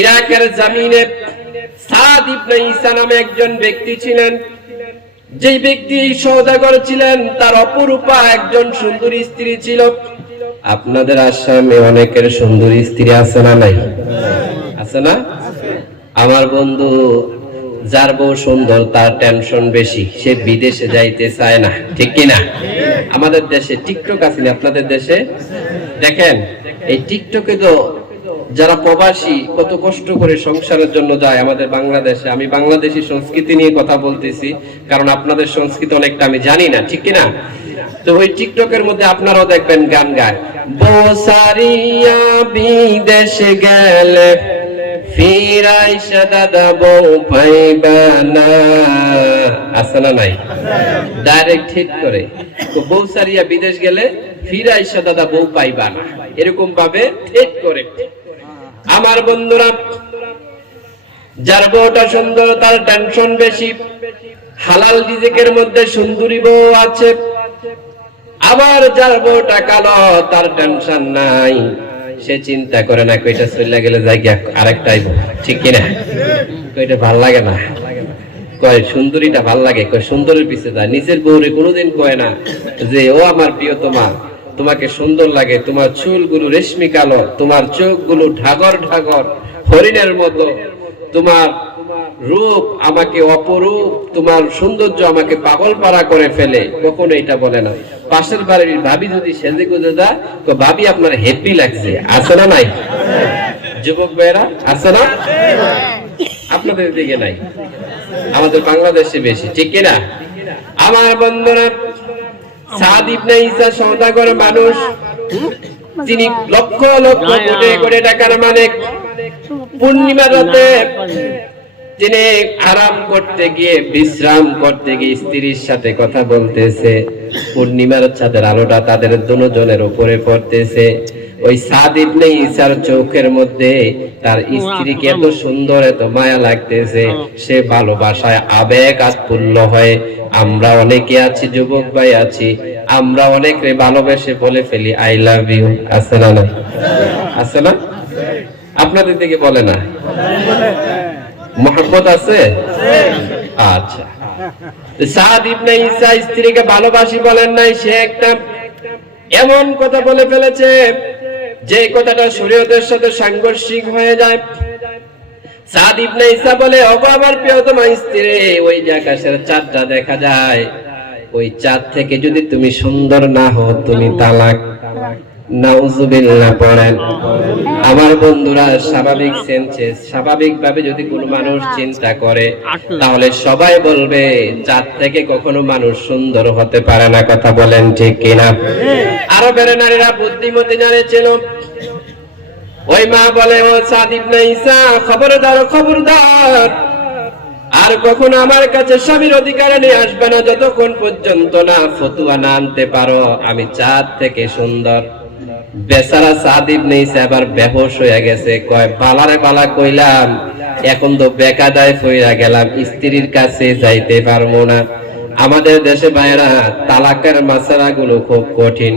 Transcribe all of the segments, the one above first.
ইরাকের জমিনে সাদ ইবনে ঈসা নামে একজন ব্যক্তি ছিলেন। যে ব্যক্তি সৌদাগর ছিলেন, তার অপরূপা একজন সুন্দরী স্ত্রী ছিল। আপনাদের আসামে অনেকের সুন্দরী স্ত্রী আছে না নাই? আছে না? আমার বন্ধু, যার বউ সুন্দর, তার টেনশন বেশি। সে বিদেশে যাইতে চায় না। ঠিক কি না আমাদের দেশে টিকটক আছে আপনাদের দেশে? দেখেন, এই টিকটকে তো যারা প্রবাসী, কত কষ্ট করে সংসারের জন্য যায় আমাদের বাংলাদেশে। আমি বাংলাদেশি সংস্কৃতি নিয়ে কথা বলতেছি, কারণ আপনাদের সংস্কৃতি অনেকটা আমি জানি না, ঠিক কি না তো ওই টিকটকের মধ্যে আপনারাও দেখবেন গান গায়, বসারিয়া বিদেশে গেলে ফিরাইসা দাদা বউ পাইবা আছে না নাই? ডাইরেক্ট করে। তো বউ সারিয়া বিদেশ গেলে ফিরাইসা দাদা বউ পাইবা না। এরকম ভাবে করে। আমার বন্ধুরা, যার বউটা সুন্দর, তার টেনশন বেশি। হালাল রিজিকের মধ্যে সুন্দরী বউ আছে। আবার যার বউটা কালো, তার টেনশন নাই। সে চিন্তা করে না, কইটা চলে গেলে যাই গিয়া আরেকটাই বউ। ঠিক কিনা? কইটা ভালো লাগে না। কয়, সুন্দরীটা ভালো লাগে। কয়, সুন্দরীর পিছে যায়। নিজের বউরে কোনোদিন কয় না যে, ও আমার প্রিয় তোমার, তোমাকে সুন্দর লাগে। তোমার চুলগুলো রেশমি কালো, তোমার চোখগুলো ঢাগর ঢাগর, হরিণের মতো। তোমার রূপ আমাকে অপরূপ, তোমার সৌন্দর্য আমাকে পাগল পাড়া করে ফেলে। কখনো এটা বলে না। পাশের বাড়ির ভাবি যদি সেজে গুজে দেয় তো ভাবি আপনার হেপি লাগছে। আছে না নাই? যুবক ভাইয়েরা, আছে না? আপনাদের দিকে নাই। আমাদের বাংলাদেশে বেশি, ঠিক কিনা আমার বন্ধুরা, সাদ ইবনে ঈসা সওদাগর মানুষ তিনি লক্ষ লক্ষ কোটি কোটি টাকার মালিক। পূর্ণিমা রাতে তিনি আরাম করতে গিয়ে, বিশ্রাম করতে গিয়ে স্ত্রীর সাথে কথা বলতেছে, পূর্ণিমার ছাদের আলোটা তাদের দুজনের উপরে পড়তেছে। ওই সাদ ইবনে ঈসার চোখের মধ্যে তার স্ত্রীকে এত সুন্দর, এত মায়া লাগতেছে, সে ভালোবাসায় আবেগ আৎফুল্ল হয়ে। আমরা অনেকে আছি, যুবক ভাই আছি, আমরা অনেকে ভালোবেসে বলে ফেলি, আই লাভ ইউ। আছে না আছে না? আপনাদের দিকে বলে না? মোহাম্মদ আছে? আচ্ছা। সাদ ইবনে ঈসা স্ত্রীকে ভালোবাসি বলেন নাই, সে একটা এমন কথা বলে ফেলেছে যে কথাটা শরীয়তের সাথে সাংঘর্ষিক হয়ে যায়। সাদ ইবনে ঈসা বলে, ওগো আমার প্রিয়তমা স্ত্রী, ওই যে আকাশের চাঁদটা দেখা যায়। ওই চাঁদ থেকে যদি তুমি সুন্দর না হও, তুমি তালাক। নাউজুবিল্লাহ পড়েন। আমার বন্ধুরা স্বাভাবিক সেন্সে স্বাভাবিক ভাবে যদি কোনো মানুষ চিন্তা করে তাহলে সবাই বলবে চাঁদ থেকে কখনো মানুষ সুন্দর হতে পারে না কথা বলেন ঠিক কিনা? আরবের নারীরা বুদ্ধিমতী নারী ছিল ওই মা বলে ও সাদিব না খবরদার খবরদার। আর কখনো আমার কাছে স্বামীর অধিকারে নিয়ে আসবে না যতক্ষণ পর্যন্ত না ফতুয়া না আনতে পারো আমি চাঁদ থেকে সুন্দর। বেচারা সাদিব নেই এবার বেহোশ হয়ে গেছে। কয়, বালারে বালা কইলাম, এখন তো বেকাদায় ফইরা গেলাম, স্ত্রীর কাছে যাইতে পারব না। আমাদের দেশে বাইরা তালাকের মাসারা গুলো খুব কঠিন।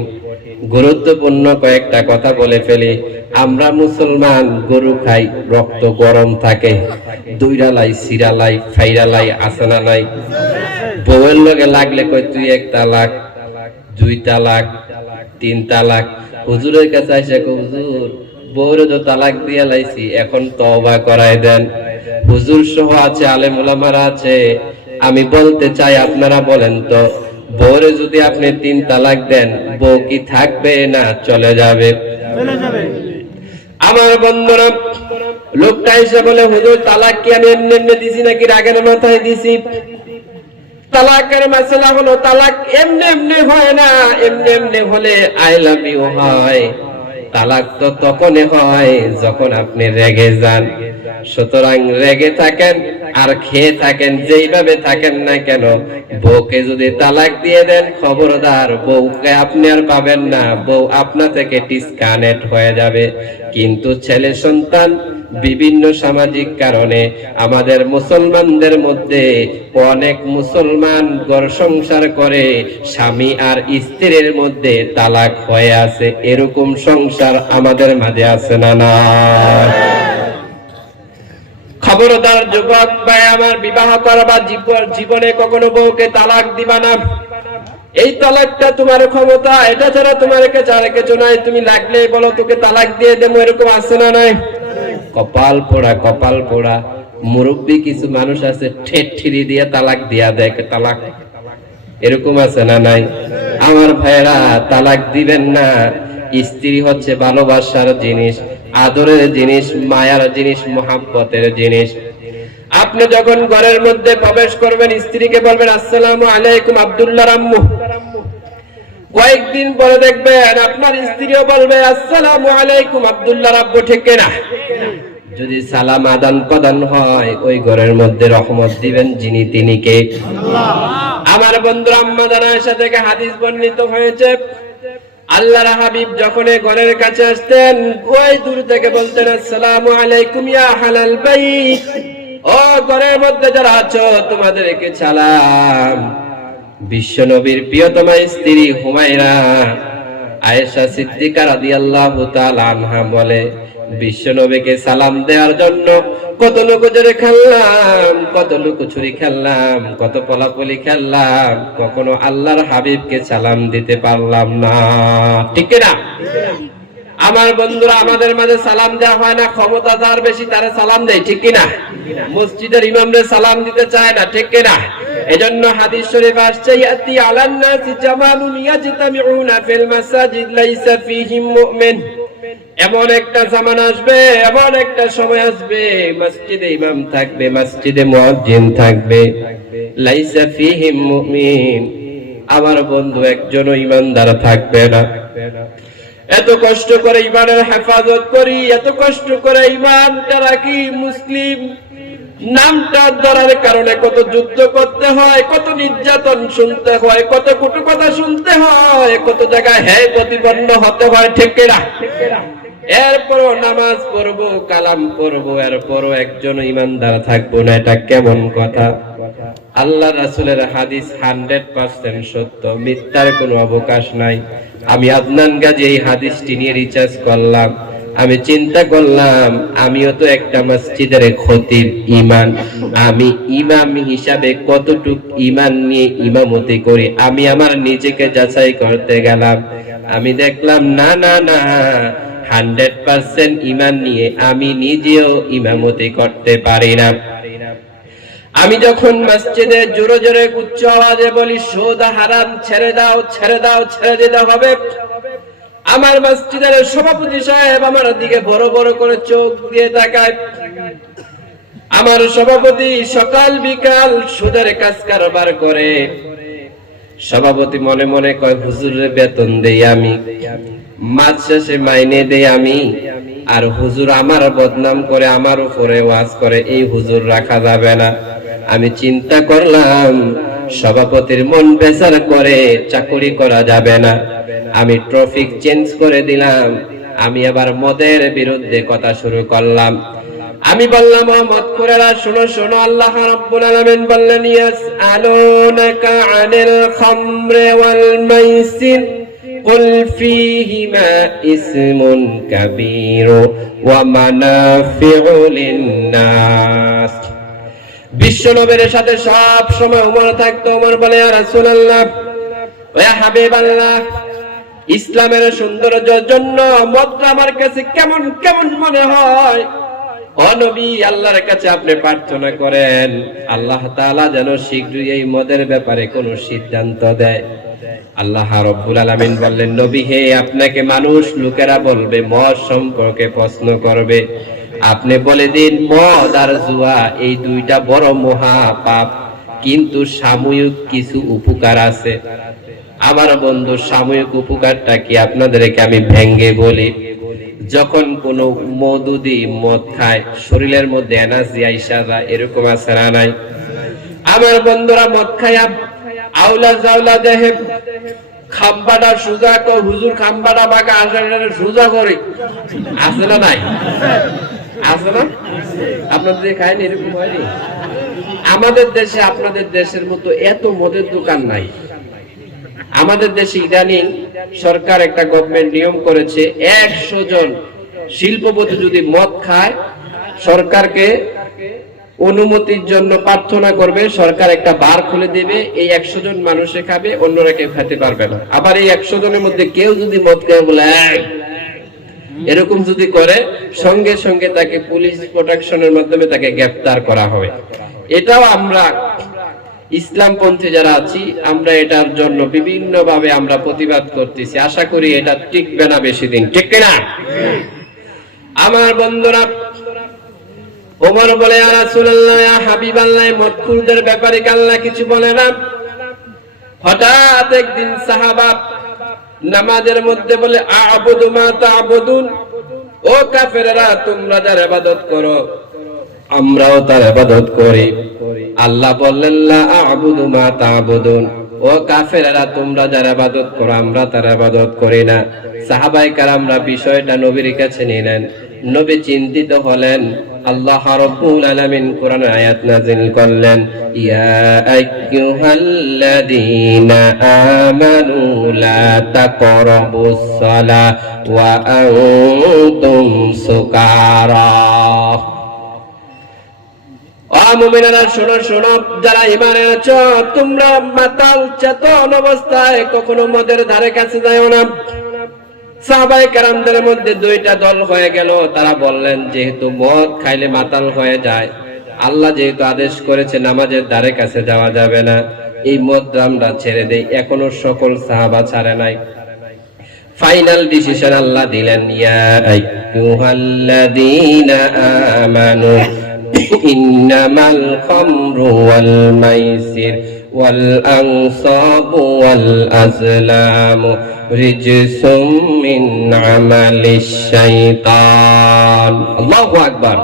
গুরুত্বপূর্ণ কয়েকটা কথা বলে ফেলি। আমরা মুসলমান, গরু খাই, রক্ত গরম থাকে। দুইরালাই, সিরালাই, ফাইরালাই আসানা নাই বউয়ের লগে লাগলে কই তুই এক তালাক। দুই তালাক তিন তালাক। হুজুরের কাছে আইসা কই, হুজুর বউরে তো তালাক দিয়ে লাইছি এখন তওবা করাই দেন। হুজুর সহ আছে আলেম ওলামারা আছে। আমি বলতে চাই আপনারা বলেন তো বউরে যদি আপনি তিন তালাক দেন বউ কি থাকবে না চলে যাবে? আমার বন্ধুরা লোকটা এসে বলে হুজুর তালাক কি আমি এমনি এমনি দিছি নাকি রাগের মাথায় দিছি? তালাকের মাসলা হলো তালাক এমনি এমনি হয় না, এমনি এমনি হলে আই লাভ ইউ হয়। তালাক তো তখনই হয় যখন আপনি রেগে যান। সুতরাং রেগে থাকেন আর খেয়ে থাকেন, যেইভাবে থাকেন না কেন, বউকে যদি তালাক দিয়ে দেন, খবরদার, বউকে আপনি আর পাবেন না। বউ আপনা থেকে ডিসকানেক্ট হয়ে যাবে। কিন্তু ছেলে সন্তান বিভিন্ন সামাজিক কারণে আমাদের মুসলমানদের মধ্যে অনেক মুসলমান ঘর সংসার করে, স্বামী আর স্ত্রীর মধ্যে তালাক হয়ে আছে। এরকম সংসার আমাদের মাঝে আছে না না? খবরদার যুবক ভাই, আমার বিবাহ করবার জীব- জীবনে কখনো বউকে তালাক দিবা না। এই তালাকটা তোমার ক্ষমতা, এটা ছাড়া তোমার কাছে আর কিছু নাই তুমি লাগলে বলো, তোকে তালাক দিয়ে দেবো, এরকম আছে না নাই? কপাল পোড়া কপাল পোড়া। মুরব্বী কিছু মানুষ আছে, ঠেট ঠিরি দিয়ে তালাক দিয়া দেয় তালাক। এরকম আছে না নাই? আমার ভাইরা তালাক দিবেন না। স্ত্রী হচ্ছে ভালোবাসার জিনিস, আদরের জিনিস, মায়ার জিনিস, মহাব্বতের জিনিস। আপনি যখন ঘরের মধ্যে প্রবেশ করবেন, স্ত্রীকে বলবেন, আসসালামু আলাইকুম আব্দুল্লাহ রাম্মু। কয়েকদিন পরে দেখবেন আপনার স্ত্রীও বলবে আসসালাম আলাইকুম আব্দুল্লাহ রাব্বু ঠিক না যদি সালাম আদান প্রদান হয় ওই ঘরের মধ্যে রহমত দিবেন যিনি তিনি কে? আমার বন্ধু আম্মা থেকে হাদিস বর্ণিত হয়েছে আল্লাহর হাবিব যখন ঘরের কাছে আসতেন ওই দূর থেকে বলতেন আসসালামু আলাইকুম ইয়া হালাল বাইত। ও ঘরের মধ্যে যারা আছো তোমাদেরকে সালাম। বিশ্ব নবীর প্রিয়তমা স্ত্রী হুমায়রা আয়েশা সিদ্দিকা রাদিয়াল্লাহু তাআলা আনহা বলে, বিশ্বনবীকে সালাম দেওয়ার জন্য কত লুকোচুরি খেললাম কত লুকোচুরি খেললাম, কত পলাপলি খেললাম, কখনো আল্লাহর হাবিবকে সালাম দিতে পারলাম না। ঠিক না আমার বন্ধুরা, আমাদের মাঝে সালাম দেওয়া হয় না, ক্ষমতা যার বেশি তারা সালাম দেয়, ঠিক কিনা? মসজিদের ইমামরে সালাম দিতে চায় না, ঠিক কিনা? এজন্য হাদিস শরীফ আসছে, ইয়াতি আলান নাসি জামানুন ইয়াজতামিউনা ফিল মাসাজিদ লাইসা ফীহিম মুমিন। এমন একটা জামান আসবে, এমন একটা সময় আসবে, মসজিদে ইমাম থাকবে, মসজিদে মুয়াজ্জিন থাকবে, লাইসা ফীহিম মুমিন। আমার বন্ধু একজনও ইমানদার থাকবে না। এত কষ্ট করে ইমানের হেফাজত করি, এত কষ্ট করে ইমানটা রাখি মুসলিম, নামটা ধরার কারণে কত যুদ্ধ করতে হয়, কত নির্যাতন শুনতে হয়, কত কটু কথা শুনতে হয়, কত জায়গায় হ্যাঁ প্রতিপন্ন হতে হয়, ঠিক না এরপরও নামাজ পড়ব, কালাম পড়ব, এরপরও একজন ইমানদার থাকব না, এটা কেমন কথা? আল্লাহ রাসুলের হাদিস হান্ড্রেড পার্সেন্ট সত্য, মিথ্যার কোনো অবকাশ নাই। আমি আদনান গাজী এই হাদিসটি নিয়ে রিচার্জ করলাম। আমি চিন্তা করলাম, আমিও তো একটা মসজিদের খতিব ইমান আমি ইমাম হিসাবে কতটুক ইমান নিয়ে ইমামতি করি, আমি আমার নিজেকে যাচাই করতে গেলাম। আমি দেখলাম, না না না হান্ড্রেড পার্সেন্ট ইমান নিয়ে আমি নিজেও ইমামতি করতে পারি না। আমি যখন মসজিদে জোরে জোরে উচ্চ আওয়াজে বলি, সোদা হারাম, ছেড়ে দাও ছেড়ে দাও, ছেড়ে দিতে হবে। আমার মসজিদের সভাপতি সাহেব আমার দিকে বড় বড় করে চোখ দিয়ে তাকায়। আমার সভাপতি সকাল বিকাল সুদের কাজ কারবার করে। সভাপতি মনে মনে কয় হুজুরের বেতন দেই আমি। মাস শেষে মাইনে দেই আমি। আর হুজুর আমার বদনাম করে, আমার উপরে ওয়াজ করে। এই হুজুর রাখা যাবে না। আমি চিন্তা করলাম সভাপতির মন বেচার করে চাকরি করা যাবে না আমি ট্রফিক চেঞ্জ করে দিলাম আমি আবার মদের বিরুদ্ধে কথা শুরু করলাম আমি বললাম ও মত করেরা শোনো শোনো আল্লাহ রাব্বুল আলামিন বললেন ইয়াসআলুনাকা আনিল খামরি ওয়াল মাইসির قل فيهما اسم كبير ومنافع للناس বিশ্ব নবীর সাথে সব সময় উমর থাকতো, উমর বলে রাসূলুল্লাহ ওয়া হাবিবাল্লাহ, ইসলামের সৌন্দর্যের জন্য মদটা আমার কাছে কেমন কেমন মনে হয়? ও নবী, আল্লাহর কাছে আপনি প্রার্থনা করেন, আল্লাহ তাআলা যেন শীঘ্রই এই মদের ব্যাপারে কোনো সিদ্ধান্ত দেয়। আল্লাহ রব্বুল আলামিন বললেন, নবী, হে, আপনাকে মানুষ, লোকেরা বলবে, মদ সম্পর্কে প্রশ্ন করবে। আপনি বলে দিন, মদ আর জুয়া, এই দুইটা বড় মহা পাপ কিন্তু সাময়িক কিছু উপকার আছে। আমার বন্ধু, সাময়িক উপকারটা কি আপনাদেরকে আমি ভেঙ্গে বলি? যখন কোন মধুদি মদ খায়, শরীরের মধ্যে এনার্জি আইসা যায়, এরকম আছে না নাই? আমার বন্ধুরা মদ খায়া, আউলা জাউলা দেহে খাম্বাটা সুজা হুজুর খাম্বাটা বাঁকা, আসলে সুজা করে। না নাই? আছে না? আপনাদের খায়নি এরকম হয়নি? আমাদের দেশে আপনাদের দেশের মতো এত মদের দোকান নাই। আমাদের দেশে ইদানিং সরকার একটা গভর্নমেন্ট নিয়ম করেছে একশো জন শিল্পপতি যদি মদ খায় সরকারকে অনুমতির জন্য প্রার্থনা করবে সরকার একটা বার খুলে দেবে এই একশো জন মানুষে খাবে অন্যরা কেউ খেতে পারবে না। আবার এই একশো জনের মধ্যে কেউ যদি মদ খায় বলে "এই, এরকম যদি করে, সঙ্গে সঙ্গে তাকে পুলিশ প্রোটেকশনের মাধ্যমে তাকে গ্রেফতার করা হবে। এটাও আমরা ইসলাম পন্থী যারা আছি, আমরা এটার জন্য বিভিন্ন ভাবে আমরা প্রতিবাদ করতেছি। আশা করি এটা টিকবে না বেশি দিন। ঠিক না আমার বন্ধুরা, ওমর বলে, ইয়া হাবিবাল্লাহ মদকুলদের ব্যাপারে কি আল্লাহ কিছু বলে না? হঠাৎ একদিন সাহাবা নামাজের মধ্যে বলে আবুদু মা তা'বুদুন ও কাফেররা, তোমরা যার ইবাদত করো, আমরাও তার ইবাদত করি। আল্লাহ বললেন আবুদু মা তা'বুদুন ও কাফেররা, তোমরা যার ইবাদত করো, আমরা তার ইবাদত করি না। সাহাবায়ে কারামরা বিষয়টা নবীর কাছে নিলেন। নবী চিন্তিত হলেন আল্লাহ রাব্বুল আলামিন কোরআনে আয়াত নাযিল করলেন, ইয়া আইয়ুহাল্লাযীনা আমানু লা তাকরাবুস সালাহ ওয়া আনতুম সুকারা। তোমরা মাতাল, চেতন অবস্থায় কখনো মদের ধারে কাছে যাও না। সাহাবাই কারামদের মধ্যে দুইটা দল হয়ে গেল। তারা বললেন, যেহেতু মদ খাইলে মাতাল হয়ে যায়, আল্লাহ যেহেতু আদেশ করেছে নামাজের দ্বারে কাছে যাওয়া যাবে না, এই মদ আমরা ছেড়ে দেই, এখনও সকল সাহাবা ছাড়ে নাই। ফাইনাল ডিসিশন আল্লাহ দিলেন, ইয়া আমানু, ইন্নামাল খামরু ওয়াল মাইসির ওয়াল আজলামু রিজসুম মিন আমালিশ শাইতান আল্লাহু আকবার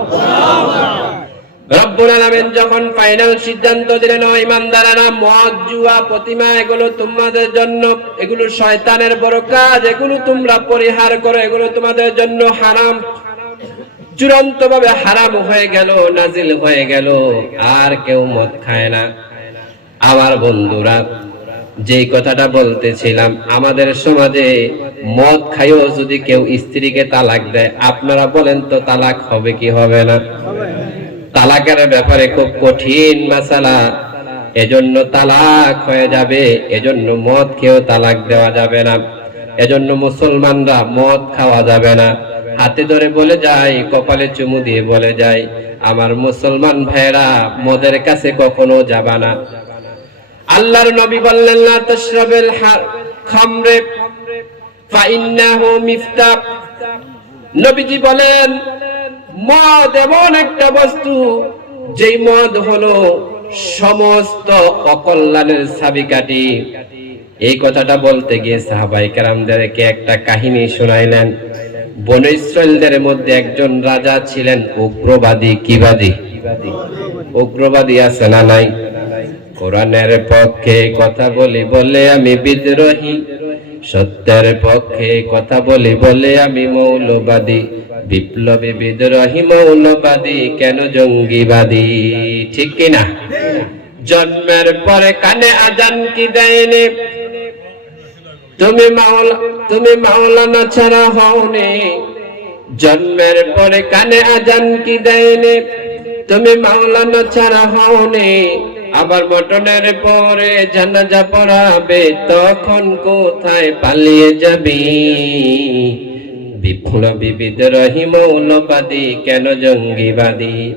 রব্বুল আলামিন যখন ফাইনাল সিদ্ধান্ত দিলেন, ও ইমানদারেরা মদ জুয়া প্রতিমা এগুলো তোমাদের জন্য, এগুলো শয়তানের বড় কাজ, এগুলো তোমরা পরিহার করো, এগুলো তোমাদের জন্য হারাম। চূড়ান্ত ভাবে হারাম হয়ে গেল, নাজিল হয়ে গেল, আর কেউ মদ খায় না। আমার বন্ধুরা যে কথাটা বলতেছিলাম, আমাদের সমাজে মদ খাইও যদি কেউ স্ত্রীকে তালাক দেয়, আপনারা বলেন তো তালাক হবে কি হবে না? তালাকের ব্যাপারে খুব কঠিন মাসালা। এজন্য তালাক হয়ে যাবে, এজন্য মদ খেয়েও তালাক দেওয়া যাবে না। এজন্য মুসলমানরা মদ খাওয়া যাবে না। হাতে ধরে বলে যায়, কপালে চুমু দিয়ে বলে যায়, আমার মুসলমান ভাইরা মদের কাছে কখনো যাবা না। আল্লাহর নবী বললেন না তশরাবেল খামরে। ফাইন্নাহু মিফতাব নবীজি বলেন, মদ এমন একটা বস্তু, যেই মদ হলো সমস্ত অকল্যাণের চাবিকাঠি। এই কথাটা বলতে গিয়ে সাহাবাই কেরামদেরকে একটা কাহিনী শোনাইলেন। বন ইসরায়েলদের মধ্যে একজন রাজা ছিলেন উগ্রবাদী কিবাদী উগ্রবাদী আছে না নাই? কোরআনের পক্ষে কথা বলি বলে আমি বিদ্রোহী। সত্যের পক্ষে কথা বলি বলে আমি মৌলবাদী। বিপ্লবী বিদ্রোহী, মৌলবাদী, কেন জঙ্গিবাদী? ঠিক কিনা জন্মের পরে কানে আজান কি দেয়নি? তুমি মাওলা, তুমি মাওলানা ছাড়া হওনি। জন্মের পরে কানে আজান কি দেয়নি? তুমি মাওলানা ছাড়া হওনি। আবার মটনের পরে জানাজা পড়াবে, তখন কোথায় পালিয়ে যাবি? বিপুল বিপ্লবী বিদ্রোহী মৌলবাদী, কেন জঙ্গিবাদী?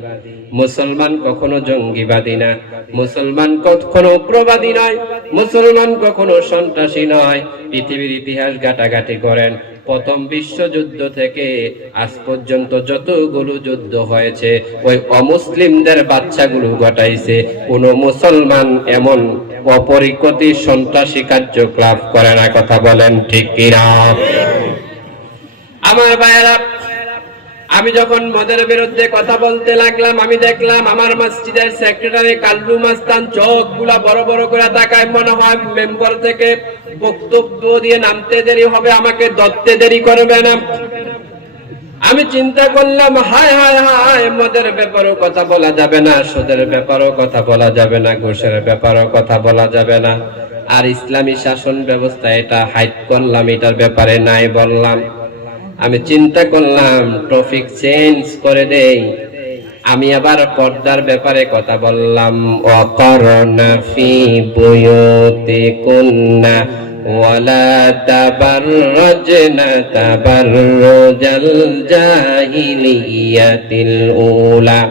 মুসলমান কখনো জঙ্গিবাদী না। মুসলমান কখনো উগ্রবাদী নয়। মুসলমান কখনো সন্ত্রাসী নয়। পৃথিবীর ইতিহাস ঘাটাঘাটি করেন। প্রথম বিশ্বযুদ্ধ থেকে আজ পর্যন্ত যতগুলো যুদ্ধ হয়েছে, ওই অমুসলিমদের বাচ্চাগুলো ঘটাইছে। কোন মুসলমান এমন অপরিকতি সন্ত্রাসী কার্যকলাপ করে না, কথা বলেন ঠিক কিনা? আমার ভাইয়েরা আমি যখন মদের বিরুদ্ধে কথা বলতে লাগলাম, আমি দেখলাম আমার মসজিদের সেক্রেটারি কাল্লু মাস্তান চোখগুলা বড় বড় করে তাকায়। মনে হয় মেম্বার থেকে বক্তব্য দিয়ে নামতে দেরি হবে, আমাকে দত্তে দেরি করবে না। আমি চিন্তা করলাম, হায় হায় হায়, মদের ব্যাপারেও কথা বলা যাবে না, সুদের ব্যাপারেও কথা বলা যাবে না, ঘুষের ব্যাপারেও কথা বলা যাবে না। আর ইসলামী শাসন ব্যবস্থা এটা হাইট করলাম, এটার ব্যাপারে নাই বললাম। আমি চিন্তা করলাম, টপিক চেঞ্জ করে দেই। আমি আবার পর্দার ব্যাপারে কথা বললাম। অকরণা ফি বুয়ুতি কুন্না ওয়ালা তাবাররাজনা তাবাররুজাল জাহিলিয়াতিল উলা।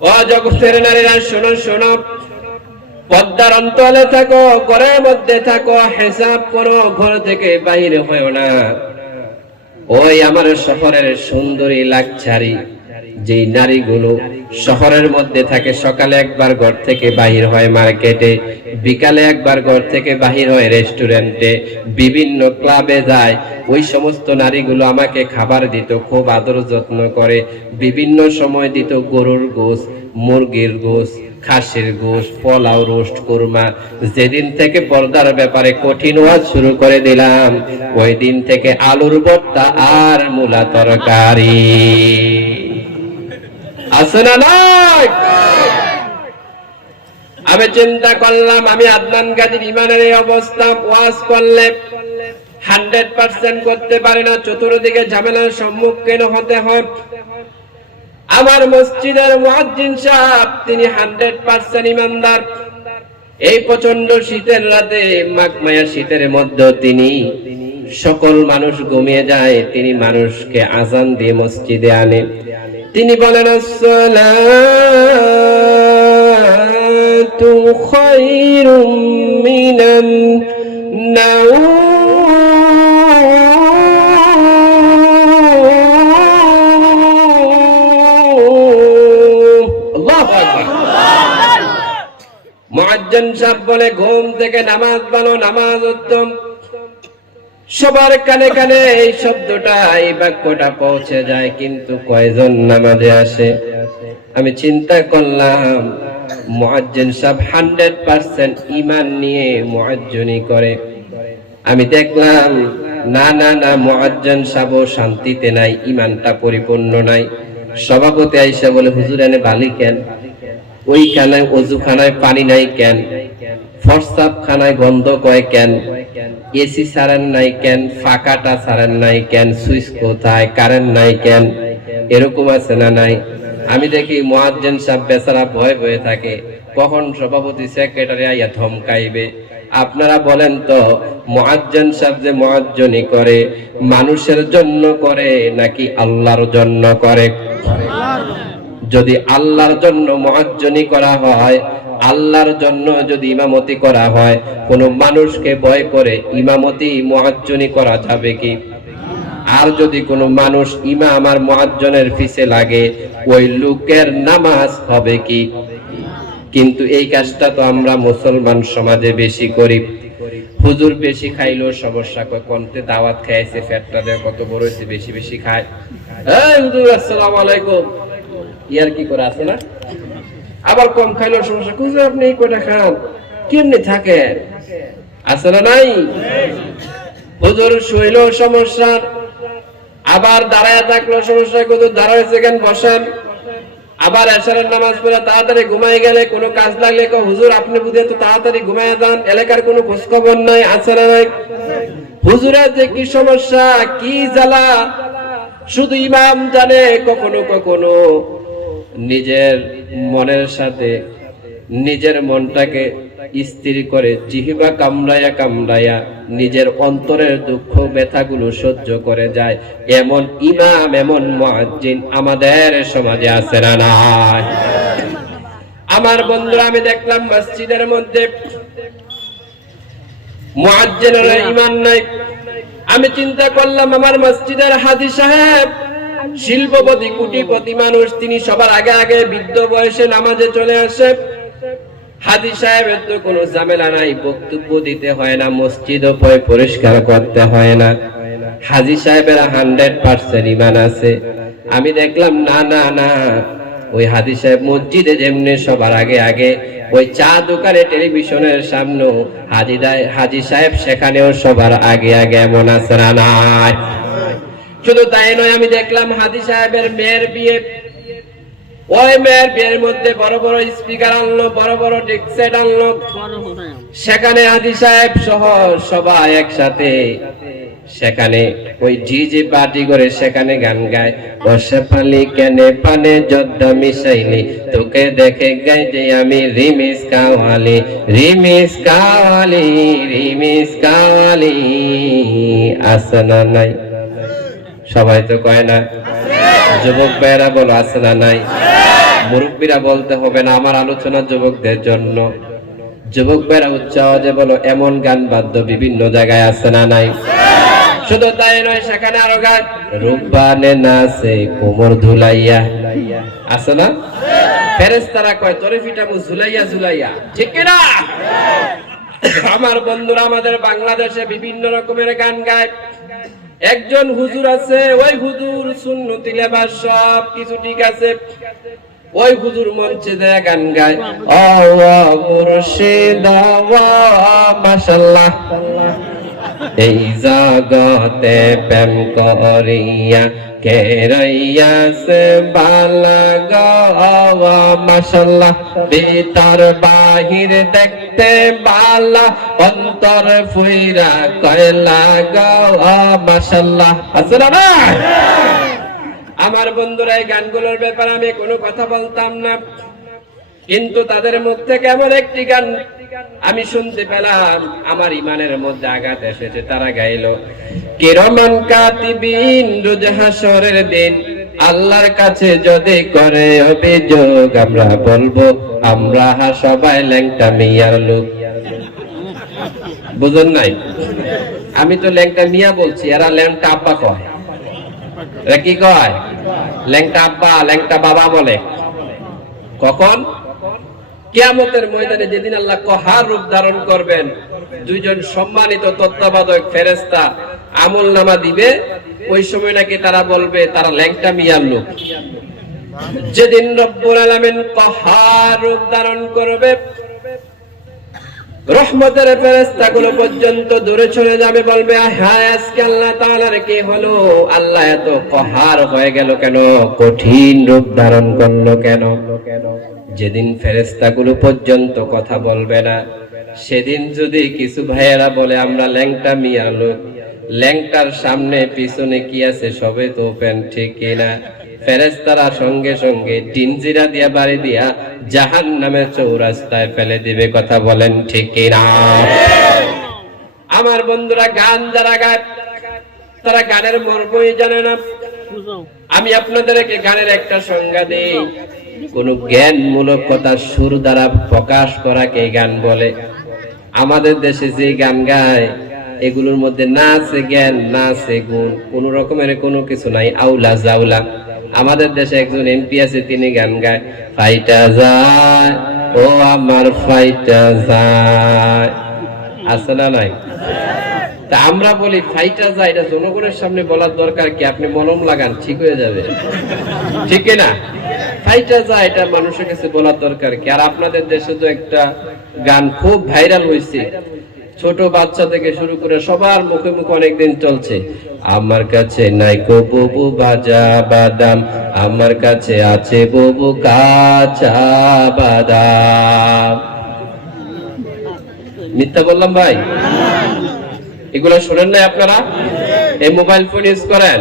ও জগতের নারীরা শোনো শোনো থাকো, ঘরের মধ্যে থাকো, হিসাব করো, ঘর থেকে বাইরে হয়েও না। ওই আমার শহরের সুন্দরী লাকচারি। যেই নারীগুলো শহরের মধ্যে থাকে, সকালে একবার ঘর থেকে বাহির হয় মার্কেটে, বিকালে একবার ঘর থেকে বাহির হয় রেস্টুরেন্টে, বিভিন্ন ক্লাবে যায়, ওই সমস্ত নারীগুলো আমাকে খাবার দিত, খুব আদর যত্ন করে, বিভিন্ন সময় দিত গরুর গোস মুরগির গোস খাসির গোস পোলাও রোস্ট, কুরমা। যেদিন থেকে পর্দার ব্যাপারে কঠিন ওয়াজ শুরু করে দিলাম, ওই দিন থেকে আলুর ভর্তা আর মূলা তরকারি। আছে না নাই? আমি চিন্তা করলাম, আমি আদনান গাজীর ইমানের এই অবস্থা ওয়াজ করলে হান্ড্রেড পার্সেন্ট করতে পারে না, চতুর্দিকে ঝামেলার সম্মুখীন হতে হয়? আমার মসজিদের মুয়াজ্জিন সাহেব, তিনি হান্ড্রেড পার্সেন্ট ইমানদার। এই প্রচণ্ড শীতের রাতে মাঘমায়া শীতের মধ্যে তিনি সকল মানুষ ঘুমিয়ে যায়, তিনি মানুষকে আজান দিয়ে মসজিদে আনে। তিনি বলেন "আসসালাতু খায়রুম মিনান বলে ঘুম থেকে নামাজ বলো নামাজ উত্তম। সবার কানে কানে এই শব্দটা, এই বাক্যটা পৌঁছে যায়, কিন্তু কয়জন নামাজে আসে? আমি চিন্তা করলাম, মুয়াজ্জিন সাহেব হান্ড্রেড পার্সেন্ট ইমান নিয়ে মুয়াজ্জনি করে। আমি দেখলাম, না না না, মুয়াজ্জিন সাহেব শান্তিতে নাই ইমানটা পরিপূর্ণ নাই। সভাপতি আইসা বলে, হুজুর, এনে বালি কেন? ওই ওইখানে অজুখানায় পানি নাই কেন? ফরসাপ খানায় গন্ধ কয় কেন? এসি সারেন নাই কেন ফাঁকাটা সারেন নাই কেন সুইচ কোথায় কারেন্ট নাই কেন এরকম আছে না নাই? আমি দেখি মহাজ্জেন সাহেব বেচারা ভয় ভয়ে থাকে। কখন সভাপতি সেক্রেটারি আইয়া ধমকাইবে? আপনারা বলেন তো মহাজ্জেন সাহেব যে মহাজ্জনী করে মানুষের জন্য করে নাকি আল্লাহর জন্য করে? যদি আল্লাহর জন্য মহাজ্জনী করা হয় আল্লাহর জন্য যদি ইমামতি করা হয়, কোন মানুষকে ভয় করে ইমামতি মহাজ্জনী করা যাবে কি? আর যদি কোনো মানুষ ইমা আমার মহাজ্জনের পিছে লাগে, ওই লোকের নামাজ হবে কি? কিন্তু এই কাজটা তো আমরা মুসলমান সমাজে বেশি করি। হুজুর বেশি খাইলেও সমস্যা কন্তে দাওয়াত খাইছে ফ্যাটটা দেয় কত বড় হয়েছে, বেশি বেশি খায়। এই হুজুর, আসসালামু আলাইকুম। ইয়ার কি করে আছে না? আবার কম খাইলেও সমস্যা। হুজুর আপনি কয়টা খান? কেমনি থাকে আছে না নাই? হুজুর শুইলেও সমস্যা আবার দাঁড়ায় থাকলেও সমস্যা হুজুর দাঁড়াইছে কেন বসেন। আবার এশারের নামাজ পড়ে তাড়াতাড়ি ঘুমাই গেলে কোনো কাজ লাগলে কয়, হুজুর আপনি বুঝে তো তাড়াতাড়ি ঘুমাই যান এলাকার কোনো খোঁজ খবর নাই আছে না নাই? হুজুরের যে কি সমস্যা কি জ্বালা? শুধু ইমাম জানে কখনো কখনো নিজের মনের সাথে, নিজের মনটাকে স্থির করে, জিহিবা কামড়ায়া কামড়ায়া নিজের অন্তরের দুঃখ ব্যথাগুলো সহ্য করে যায়। এমন ইমাম, এমন মুয়াজ্জিন আমাদের সমাজে আছে না নাই? আমার বন্ধুরা, আমি দেখলাম মসজিদের মধ্যে মুয়াজ্জিনেরা ইমান নাই। আমি চিন্তা করলাম, আমার মসজিদের হাজি সাহেব শিল্পপতি, কোটিপতি মানুষ, তিনি সবার আগে আগে বৃদ্ধ বয়সে নামাজে চলে আসে। হাজি সাহেবের তো কোনো ঝামেলা নাই, বক্তব্য দিতে হয় না মসজিদ পরিষ্কার করতে হয় না। হাজি সাহেবের হান্ড্রেড পার্সেন্ট ইমান আছে। আমি দেখলাম, না না না। ওই হাজি সাহেব মসজিদে যেমনি সবার আগে আগে। ওই চা দোকানে টেলিভিশনের সামনে হাজি হাজি সাহেব, সেখানেও সবার আগে আগে এমন আছে না শুধু তাই নয়, আমি দেখলাম হাজি সাহেবের মেয়ের বিয়ে। ওই মেয়ের বিয়ের মধ্যে বড় বড় স্পিকার আনলো, বড় বড় ডেক সেট আনলো। সেখানে হাজি সাহেব সহ সবাই একসাথে। সেখানে ওই ডিজে পার্টি করে সেখানে গান গায়। বর্ষা পালি কেনে পানে যোদ্ধা মিশাইলি, তোকে দেখে গাই যে আমি রিমিস কাওয়ালি রিমিস কাওয়ালি রিমিস কাওয়ালি। আসনা নাই। সবাই তো কয় না? যুবক ভাইয়েরা বলো, আছে না নাই? মুরব্বীরা বলতে হবে না, আমার আলোচনা যুবকদের জন্য। যুবক ভাইয়েরা উচ্চ আওয়াজে বলো, এমন গান বাদ্য বিভিন্ন জায়গায় আছে না নাই? শুধু তাই নয়, সেখানে আরও গান। রূপবানে নাচে, কোমর ধুলাইয়া। আছে না? ফেরেস্তারা কয়, তোরে ফিটামু ঝুলাইয়া ঝুলাইয়া। ঠিক কিনা? আমার বন্ধুরা আমাদের বাংলাদেশে বিভিন্ন রকমের গান গায়। একজন হুজুর আছে, ওই হুজুর সুন্নতি লেবাস সব কিছু ঠিক আছে। ওই হুজুর মঞ্চে দেয়া গান গায় মাশাল্লাহ এই জগতে প্রেম করিয়া ভিতর বাহির দেখতে বালা, অন্তর ফুইরা কয়লা গাওয়া, মাশাল্লাহ। আছে আমার বন্ধুরা, এই গানগুলোর ব্যাপারে আমি কোনো কথা বলতাম না। কিন্তু তাদের মধ্যে থেকে এমন একটি গান আমি শুনতে পেলাম, আমার ইমানের মধ্যে আঘাত এসেছে, তারা গাইল, কিরমান কাতিবিন, রোজ হাসরের দিন, আল্লাহর কাছে যদি করে অভিযোগ, আমরা বলব, আমরা সবাই ল্যাংটা মিয়ার লোক। বুঝুন নাই? আমি তো ল্যাংটা মিয়া বলছি, এরা ল্যাংটা আব্বা কয়। এরা কি কয়? ল্যাংটা আব্বা, ল্যাংটা বাবা বলে। কখন? কিয়ামতের ময়দানে যেদিন আল্লাহ কহার রূপ ধারণ করবেন, দুইজন সম্মানিত তত্ত্বাবধায়ক ফেরেস্তা আমল নামা দিবে, ওই সময় নাকি তারা বলবে, তারা ল্যাংটা মিয়ার লোক। যেদিন রব্বুল আলামিন কহার রূপ ধারণ করবে, রহমতের ফেরেস্তা গুলো পর্যন্ত দূরে চলে যাবে, বলবে হ্যাঁ আজকে আল্লাহ তাআলার কি হলো? আল্লাহ এত কহার হয়ে গেল কেন? কঠিন রূপ ধারণ করল কেন কেন? যেদিন ফেরেস্তা গুলো পর্যন্ত কথা বলবে না সেদিন যদি কিছু ভাইয়েরা বলে আমরা ল্যাংটা মিয়া লোক ল্যাংটার সামনে পিছনে কি আছে সবে তো ওপেন ঠিক কিনা ফেরেস্তারা সঙ্গে সঙ্গে টিনজিরা দিয়া বাড়ি দিয়া জাহান নামে চৌরাস্তায় ফেলে দিবে কথা বলেন ঠিক কিনা আমার বন্ধুরা গান যারা গায় তারা গানের মর্মই জানে না। আমি আপনাদেরকে গানের একটা সংজ্ঞা দিই। কোন জ্ঞানমূলক কথা সুর দ্বারা প্রকাশ করাকে গান বলে? আমাদের দেশে যে গান গায়, এগুলোর মধ্যে না আছে জ্ঞান, না আছে গুণ, কোন রকমের কোনো কিছু নাই। আউলা জাউলা। আমাদের দেশে একজন এমপি আছে, তিনি গান গায়। ফাইটা যায়, ও আমার ফাইটা যায়। আছে না নাই? তা আমরা বলি, ফাইটা যায়, এটা জনগণের সামনে বলার দরকার কি? আপনি মলম লাগান, ঠিক হয়ে যাবে। ঠিক না ফাইটা যায়, এটা মানুষের কাছে বলার দরকার কি? আর আপনাদের দেশে তো একটা গান খুব ভাইরাল হয়েছে ছোট বাচ্চা থেকে শুরু করে সবার মুখে মুখে অনেকদিন চলছে। আমার কাছে নাই কো ববু ভাজা বাদাম, আমার কাছে আছে ববু কাঁচা বাদাম। মিথ্যা বললাম ভাই? এগুলো শোনেন না আপনারা? এই মোবাইল ফোন ইউজ করেন?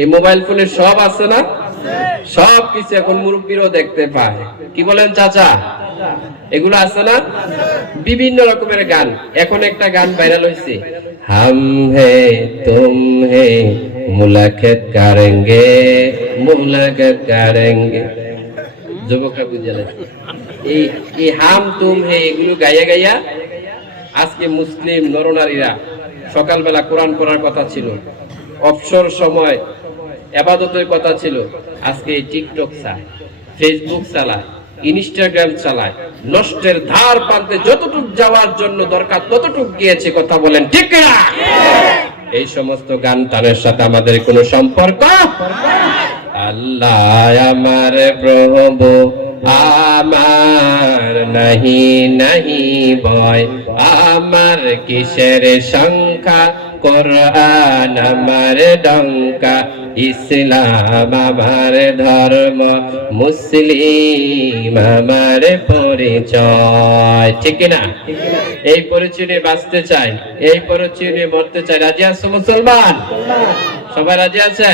এই মোবাইল ফোনে সব আছে না? সব কিছু এখন মুরব্বীরও দেখতে পায়। কি বলেন চাচা? এগুলো আছে না? বিভিন্ন রকমের গান। এখন একটা গান ভাইরাল হয়েছে হাম হে, তুম হে, মুলাকাত করেঙ্গে মুলাকাত করেঙ্গে। যুবকরা বুঝে। এই এই হাম, তুম হে, এগুলো গাইয়া গাইয়া আজকে মুসলিম নরনারীরা সকালবেলা কোরআন পড়ার কথা ছিল। অবসর সময় আবাদতের কথা ছিল। আজকে টিকটক চায় ফেসবুক চালায় ইনস্টাগ্রাম চালায়, নষ্টের ধার প্রান্তে যতটুক যাওয়ার জন্য দরকার ততটুক গিয়েছে কথা বলেন, ঠিক না এই সমস্ত গান টানের সাথে আমাদের কোনো সম্পর্ক? আল্লাহ আমার প্রভু, আমার নাহি নাহি ভয়, আমার কিসের সংখ্যা? কোরআন আমার ডঙ্কা ইসলাম আমার ধর্ম, মুসলিম আমার পরিচয়। ঠিক না এই পরিচয় নিয়ে বাঁচতে চাই, এই পরিচয় নিয়ে মরতে চাই। রাজি আছো মুসলমান? সবাই রাজি আছে?